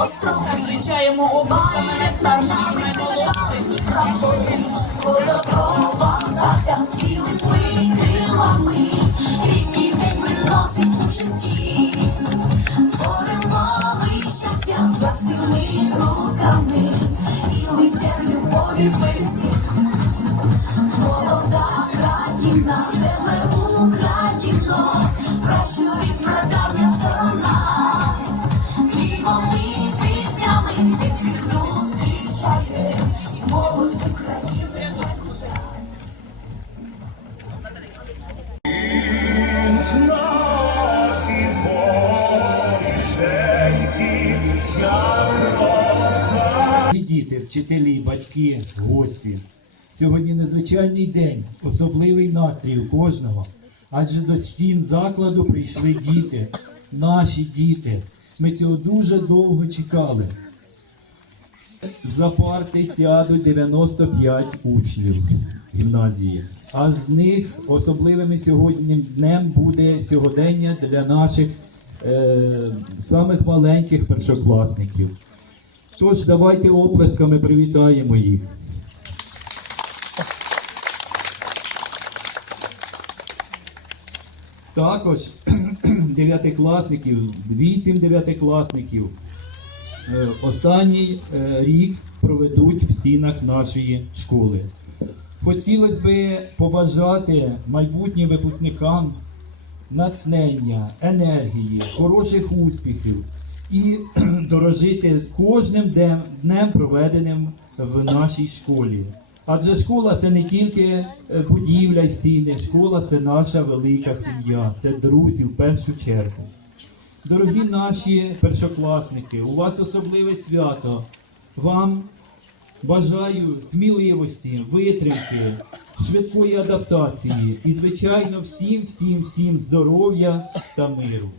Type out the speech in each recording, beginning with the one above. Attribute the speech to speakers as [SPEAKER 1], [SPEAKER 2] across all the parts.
[SPEAKER 1] Зустрічаємо обласками найстарших цілими крилами,
[SPEAKER 2] Рідкий день приносить у І
[SPEAKER 3] діти, вчителі, батьки, гості. Сьогодні надзвичайний день, особливий настрій у кожного. Адже до стін закладу прийшли діти, наші діти. Ми цього дуже довго чекали. За парти сядуть 95 учнів гімназії. А з них особливим сьогодні днем буде сьогодення для наших е, самих маленьких першокласників. Тож давайте оплесками привітаємо їх. Також дев'ятикласників, вісім дев'ятикласників е, останній е, рік проведуть в стінах нашої школи. Хотілося б побажати майбутнім випускникам натхнення, енергії, хороших успіхів і дорожити кожним днем, проведеним в нашій школі. Адже школа це не тільки е, будівля й стіни, школа це наша велика сім'я, це друзі в першу чергу. Дорогі наші першокласники, у вас особливе свято. Вам бажаю сміливості, витримки, швидкої адаптації і, звичайно, всім, всім, всім здоров'я та миру.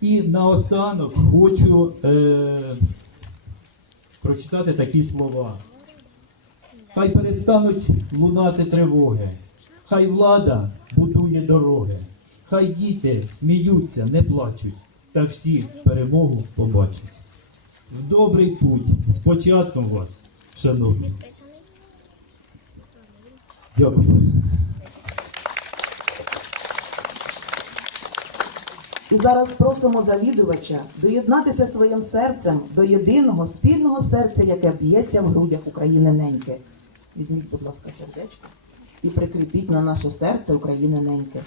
[SPEAKER 3] І наостанок хочу е, прочитати такі слова. Хай перестануть лунати тривоги, хай влада будує дороги, хай діти сміються, не плачуть, та всі перемогу побачать. З добрий путь, з початком вас, шановні. Дякую.
[SPEAKER 4] І зараз просимо завідувача доєднатися своїм серцем до єдиного спільного серця, яке б'ється в грудях України неньки. Візьміть, будь ласка, сердечко і прикріпіть на наше серце України неньки.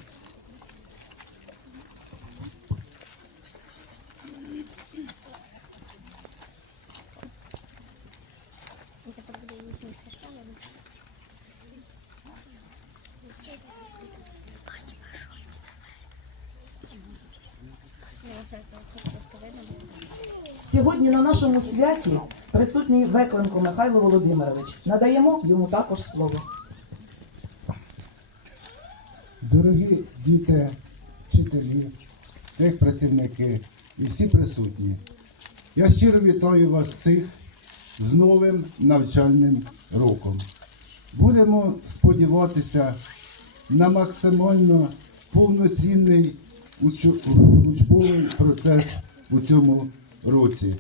[SPEAKER 4] Сьогодні на нашому святі присутній Векленко Михайло Володимирович. Надаємо йому також слово.
[SPEAKER 5] Дорогі діти, вчителі, техпрацівники і всі присутні, я щиро вітаю вас всіх з новим навчальним роком. Будемо сподіватися на максимально повноцінний учбовий процес у цьому році.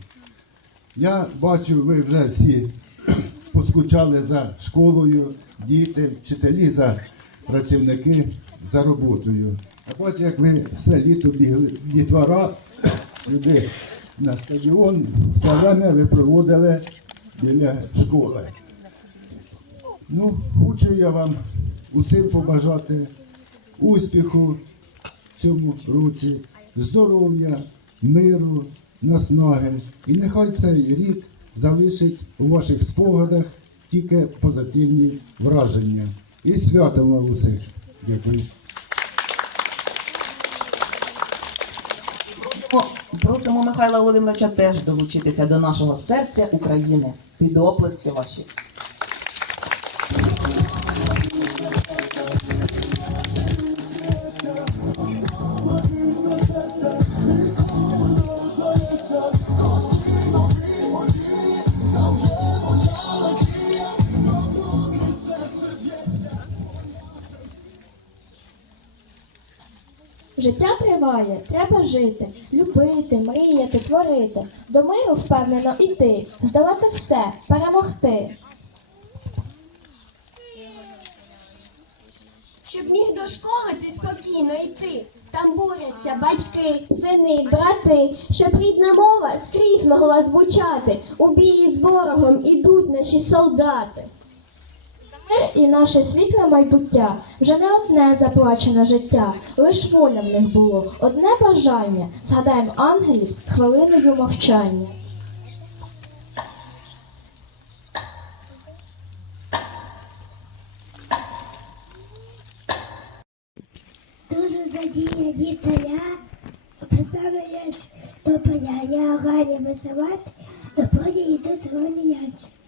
[SPEAKER 5] Я бачу, ви вже всі поскучали за школою, діти, вчителі за працівники за роботою. А бачу, як ви все літо бігли дітвора сюди на стадіон, все время ви проводили біля школи. Ну, хочу я вам усім побажати успіху в цьому році, здоров'я, миру, наснаги. І нехай цей рік залишить у ваших спогадах тільки позитивні враження. І святом вам усіх. Дякую.
[SPEAKER 4] Просимо Михайла Володимировича теж долучитися до нашого серця України. Під оплески ваші.
[SPEAKER 6] Життя треба жити, любити, мріяти, творити, до миру впевнено іти, здолати все, перемогти.
[SPEAKER 7] Щоб міг до школи ти спокійно йти. Там борються батьки, сини, брати, щоб рідна мова скрізь могла звучати. У бії з ворогом ідуть наші солдати.
[SPEAKER 6] І наше світле майбуття вже не одне заплачене життя, лиш воля в них було, одне бажання. Згадаємо ангелів хвилиною мовчання.
[SPEAKER 8] Дуже задія діталя, посадач до поля, я Ганя висувати, до поля йду згоняч.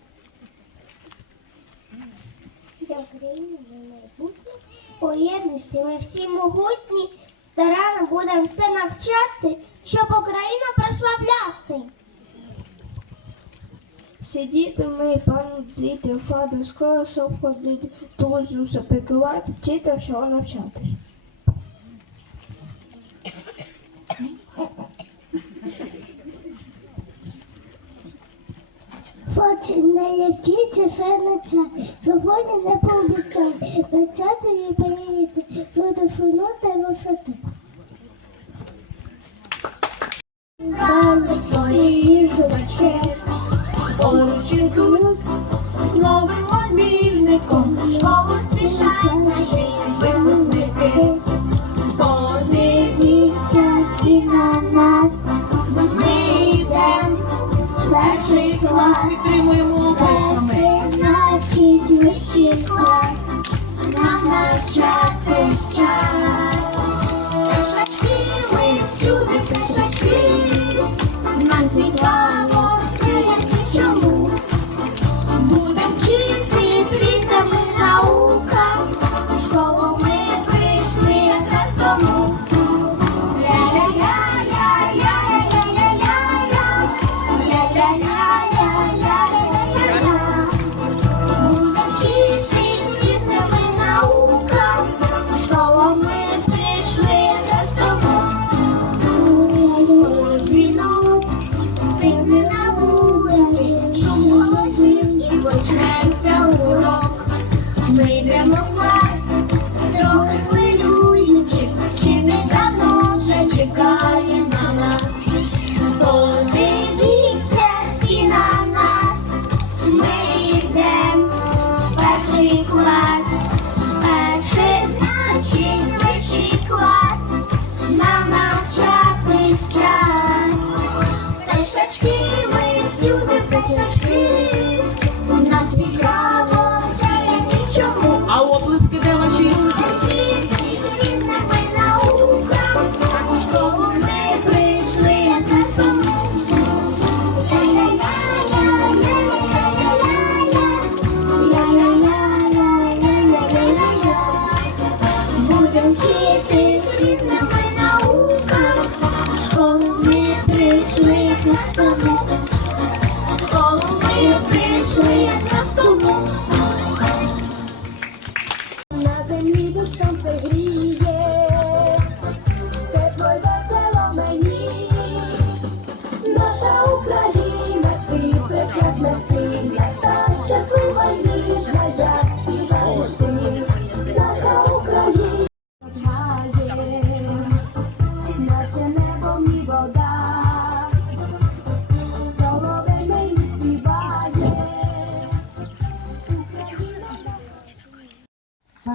[SPEAKER 8] Для країни майбутнє, у єдності ми всі могутні, старано будемо все навчати, щоб Україну прославляти.
[SPEAKER 9] Всі діти ми, пану діти, фаду скоро щоб ходити, тузу запекувати, вчити всього навчатись.
[SPEAKER 8] Хоче все на чай, свободі не пообіцяй, Начати їй поїти, буде суну та висоти. Рано свої жувачі, поруч ідуть, знову клас, перший значить вищий клас, нам навчати час. Пишачки, ми всюди пишачки, нам все,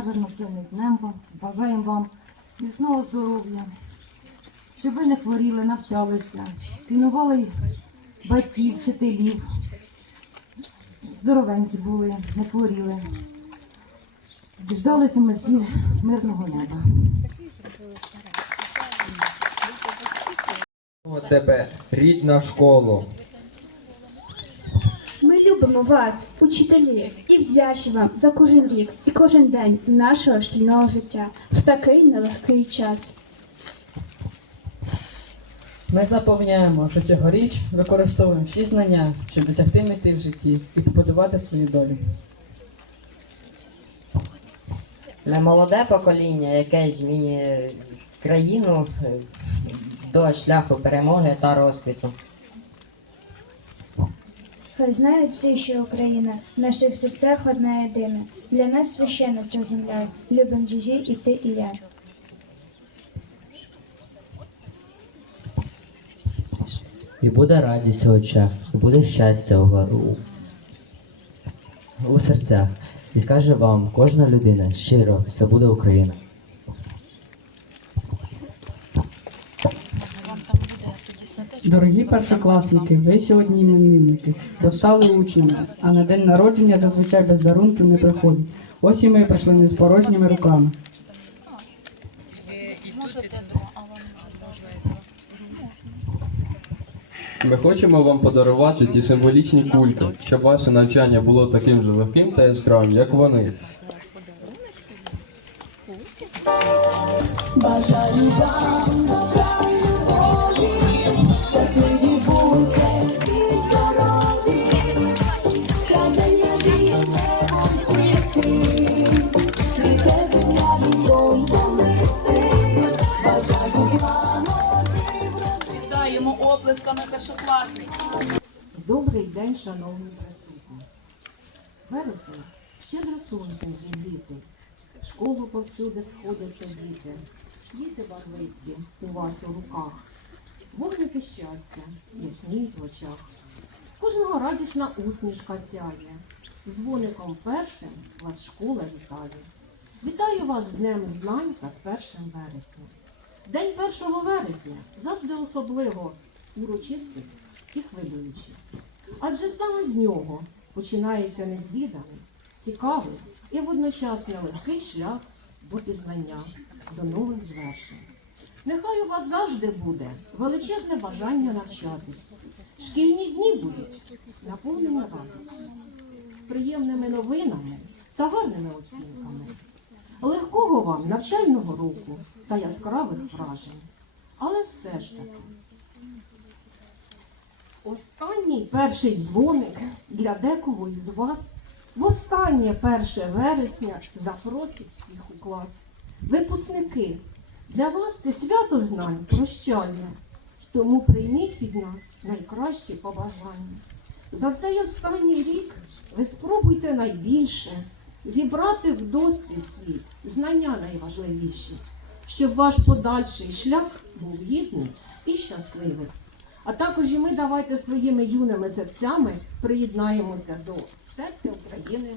[SPEAKER 10] Гарно цим днем вам, бажаємо вам міцного здоров'я, щоб ви не хворіли, навчалися, цінували батьків, вчителів, здоровенькі були, не хворіли. Діждалися ми всі мирного неба.
[SPEAKER 11] тебе, рідна школу.
[SPEAKER 9] Ми вас, учителі, і вдячні вам за кожен рік і кожен день нашого шкільного життя в такий нелегкий час.
[SPEAKER 12] Ми запевняємо, що цьогоріч використовуємо всі знання, щоб досягти мети в житті і побудувати свою долю.
[SPEAKER 13] Для молоде покоління, яке змінює
[SPEAKER 11] країну е, до шляху перемоги та розквіту.
[SPEAKER 9] Хай знають всі, що Україна в наших серцях одна єдина. Для нас священна ця земля. Любим джижі і ти, і я.
[SPEAKER 13] І буде радість у очах, і буде щастя у, у, у серцях. І скаже вам кожна людина щиро, все буде Україна.
[SPEAKER 12] Дорогі першокласники, ви сьогодні іменинники, достали учнями, а на день народження зазвичай без дарунків не приходять. Ось і ми прийшли не з порожніми руками.
[SPEAKER 14] Ми хочемо вам подарувати ці символічні кульки, щоб ваше навчання було таким же легким та яскравим, як вони.
[SPEAKER 2] Бажаю вам
[SPEAKER 1] оплесками першокласників.
[SPEAKER 10] Добрий день, шановні присутні. Вересень щедро сонцем зігріти. В школу повсюди сходяться діти. Діти барвисті у вас у руках. Вогники щастя ясніють в очах. Кожного радісна усмішка сяє. Дзвоником першим вас школа вітає. Вітаю вас з Днем Знань та з першим вересня. День 1 вересня завжди особливо урочистий і хвилюючий. Адже саме з нього починається незвіданий, цікавий і водночас нелегкий шлях до пізнання, до нових звершень. Нехай у вас завжди буде величезне бажання навчатись. Шкільні дні будуть наповнені радістю, приємними новинами та гарними оцінками. Легкого вам навчального року та яскравих вражень. Але все ж таки, Останній перший дзвоник для декого із вас в останнє 1 вересня запросить всіх у клас. Випускники, для вас це свято знань прощальне, тому прийміть від нас найкращі побажання. За цей останній рік ви спробуйте найбільше вібрати в досвід свій знання найважливіші, щоб ваш подальший шлях був гідний і щасливий. А також і ми давайте своїми юними серцями приєднаємося до серця України.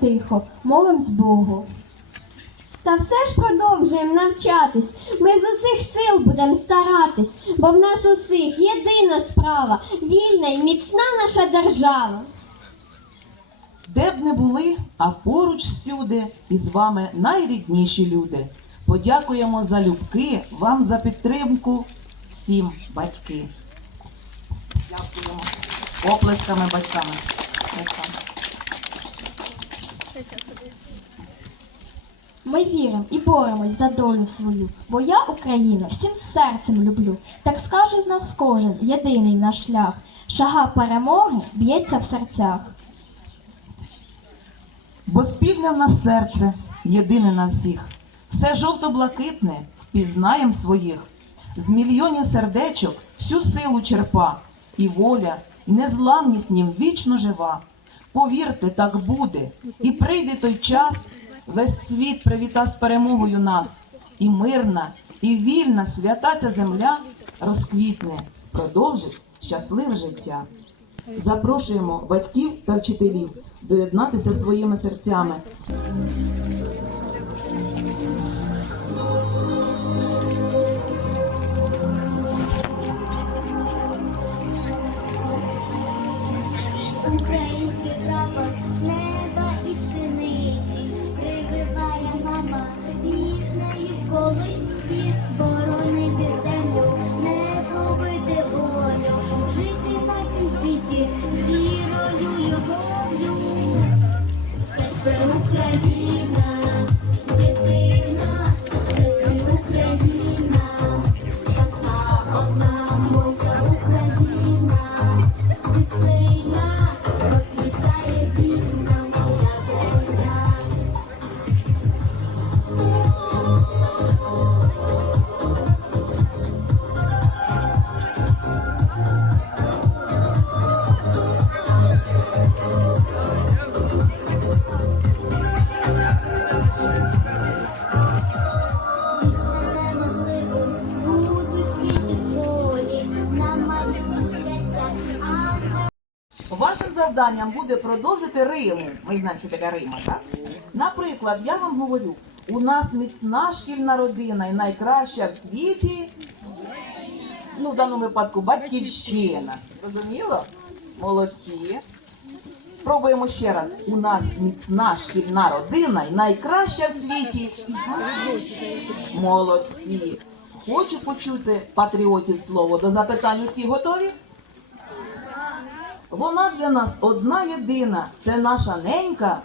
[SPEAKER 6] Тихо молим з Богу.
[SPEAKER 7] Та все ж продовжуємо навчатись. Ми з усіх сил будемо старатись, бо в нас усіх єдина справа вільна і міцна наша держава.
[SPEAKER 1] Де б не були, а поруч всюди із вами найрідніші люди. Подякуємо за любки, вам за підтримку, всім батьки. Дякуємо. Оплесками батьками.
[SPEAKER 6] Ми віримо і боремось за долю свою, бо я Україну всім серцем люблю. Так скаже з нас кожен єдиний наш шлях. Шага перемоги б'ється в серцях.
[SPEAKER 1] Бо спільне в нас серце, єдине на всіх. Все жовто-блакитне впізнаєм своїх. З мільйонів сердечок всю силу черпа, і воля, і незламність нім вічно жива. Повірте, так буде, і прийде той час, весь світ привіта з перемогою нас, і мирна, і вільна свята ця земля розквітне, продовжить щасливе життя. Запрошуємо батьків та вчителів доєднатися своїми серцями.
[SPEAKER 8] Український прапор з неба і пшениці. Прибиває мама піснею в колисці,
[SPEAKER 1] завданням буде продовжити Риму. Ми знаємо, що таке Рима, так? Наприклад, я вам говорю, у нас міцна шкільна родина і найкраща в світі, ну, в даному випадку, батьківщина. Зрозуміло? Молодці. Спробуємо ще раз. У нас міцна шкільна родина і найкраща в світі. Молодці. Хочу почути патріотів слово до запитань. Усі готові? Вона для нас одна єдина. Це наша ненька.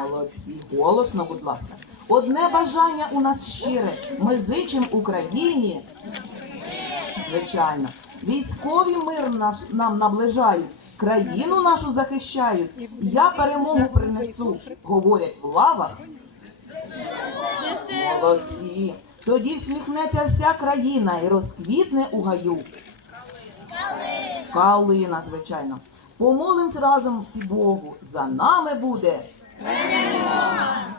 [SPEAKER 1] Молодці. Голосно, будь ласка. Одне бажання у нас щире. Ми зичим Україні. Звичайно. Військові мир наш, нам наближають. Країну нашу захищають. Я перемогу принесу. Говорять в лавах. Молодці. Тоді всміхнеться вся країна і розквітне у гаю. Калина, звичайно. Помолимось разом всі Богу. За нами буде.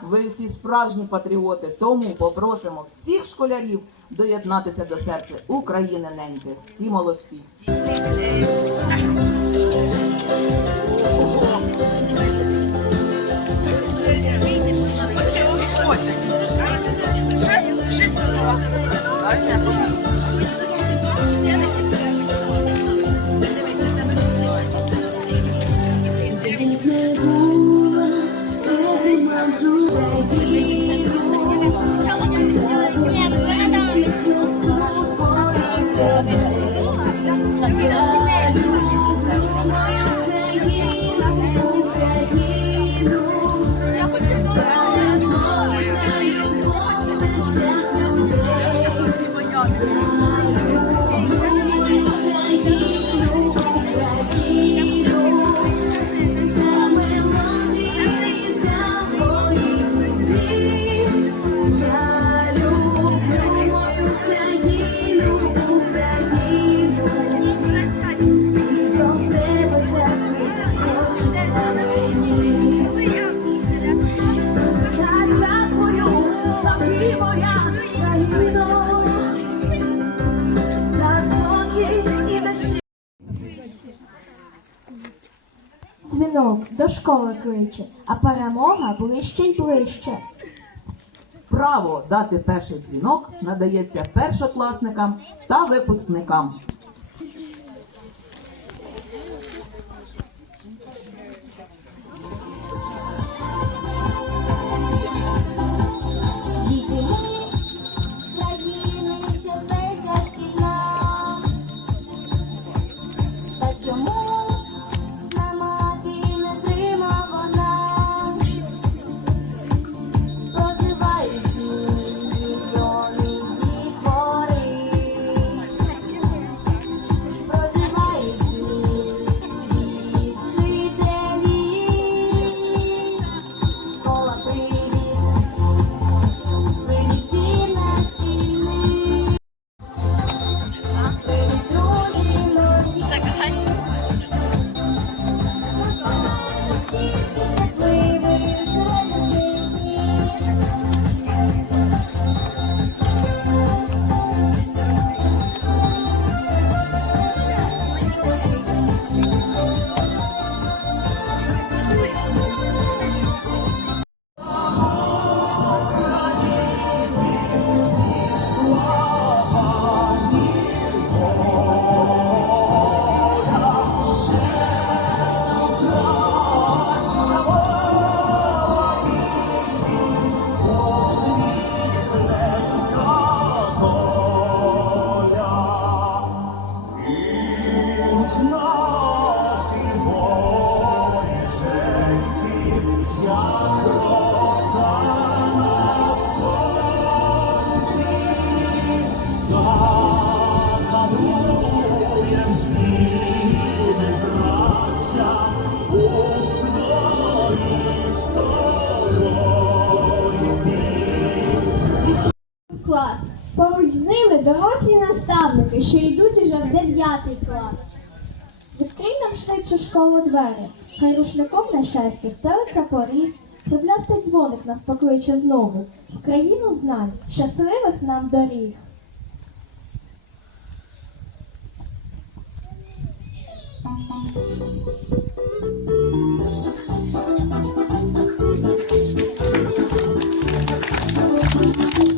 [SPEAKER 1] Ви всі справжні патріоти, тому попросимо всіх школярів доєднатися до серця України неньки. Всі молодці.
[SPEAKER 6] Школи кличе, а перемога ближче й ближче.
[SPEAKER 1] Право дати перший дзвінок надається першокласникам та випускникам.
[SPEAKER 7] Наставники, що йдуть уже в дев'ятий клас.
[SPEAKER 6] Відкрий нам швидше школу двері, хай рушником на щастя стелиться поріг, сріблястий дзвоник нас покличе знову, в країну знань, щасливих нам доріг.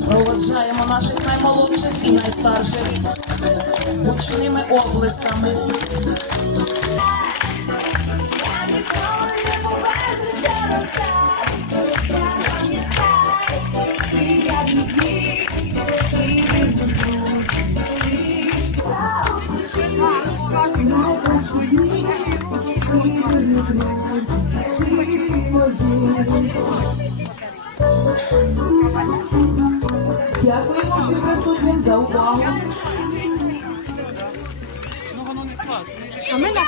[SPEAKER 2] Проводжаємо наших наймолодших і найстарших гучними оплесками. Дякуємо всім присутнім за увагу.
[SPEAKER 15] А ми на